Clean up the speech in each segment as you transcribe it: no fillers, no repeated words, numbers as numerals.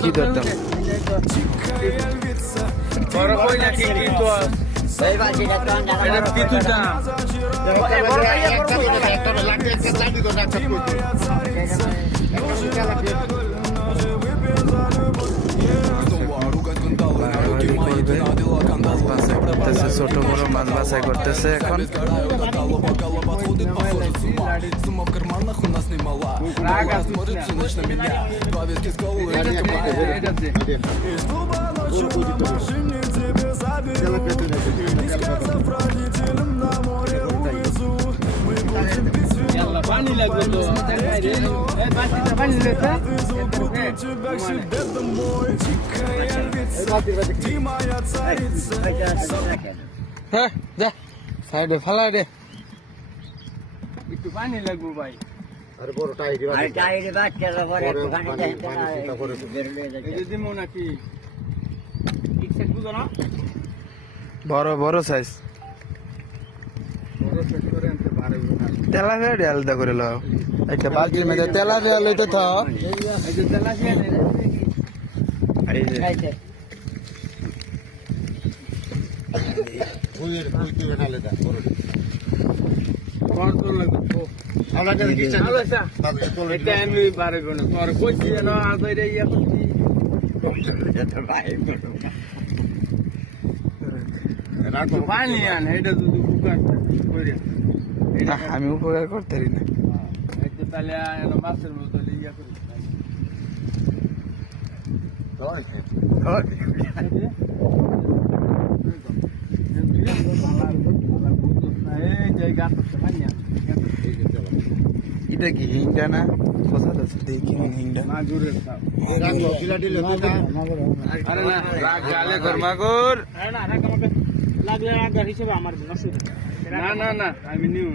কি ধরতাম ছোট বড় মাছ বাছাই করতেছে এখন पानी लगो तो पानी लेता হ্যাঁ যা সাইডে ফালা দে একটু পানি লাগবো ভাই আরে বড় টাইরি আরে টাইরি বাচ্চারা বড় একটু পানি দেন যদি মনে কি ঠিক সেট বুঝো না বড় বড় সাইজ বড় সেট করে আনতে পারে তেলাপিয়া আলাদা করে লাও একটা বালতির মধ্যে তেলাপিয়া লইতে থাও এই যে তেলাপিয়া নেই এই যে খাইতে কুইর কুই কি বানালে দা বড় কোন তো লাগবে তো আমরা যদি কিচেন আচ্ছা এটা এমনি পারে কোন তোর কইছি না আজ রে ইয়া করছি এটা ভাই রাখো পানি আন এটা যদি কুকার কইরে না আমি উপকার করতে পারি না এটা তাহলে এনো মাছের মতো ইয়া করি এটা কি হিংটা না কোথা আছে দেখি হিংটা মাগুরের সাপ রাখো বিলাটি লতা আরে না রাগ গালে গরমাগুর আরে না রাগ আমাকে লাগলে রাগ হিসেবে আমার নসুদ না না না আমি নিউ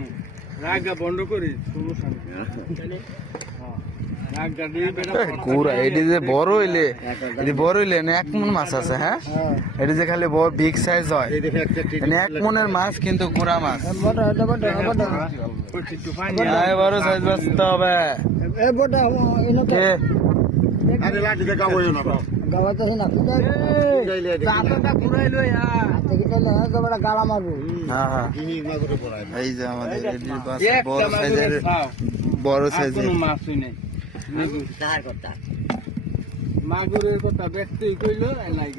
রাগ বন্ধ করি সমস্যা নেই রাগ গাড়ি বেটা কুরা এটি যে বড় হইলে এটি বড় হইলে না এক মন মাছ আছে হ্যাঁ এটি যে খালি বড় বিগ সাইজ হয় এই দেখে একটা মানে এক মনের মাছ কিন্তু গুড়া মাছ একটু পানি এই বড় সাইজ বাঁচতে হবে এ বড় ইনো কে আরে লাঠি দে গাবো না বাবা গাওয়াতে না গাইলে দে দাঁতটা ঘুরাইলো ইয়া থেকে তো বড় গালা মারবো হ্যাঁ হ্যাঁ কি না করে পড়ায় এই যে আমাদের এটি বাস একটা বড় সাইজের মাগুরের সাপ বড় আর সাইজের কোনো মাছই নেই তার কথা মাগুরের কথা ব্যক্তি কইলো নাই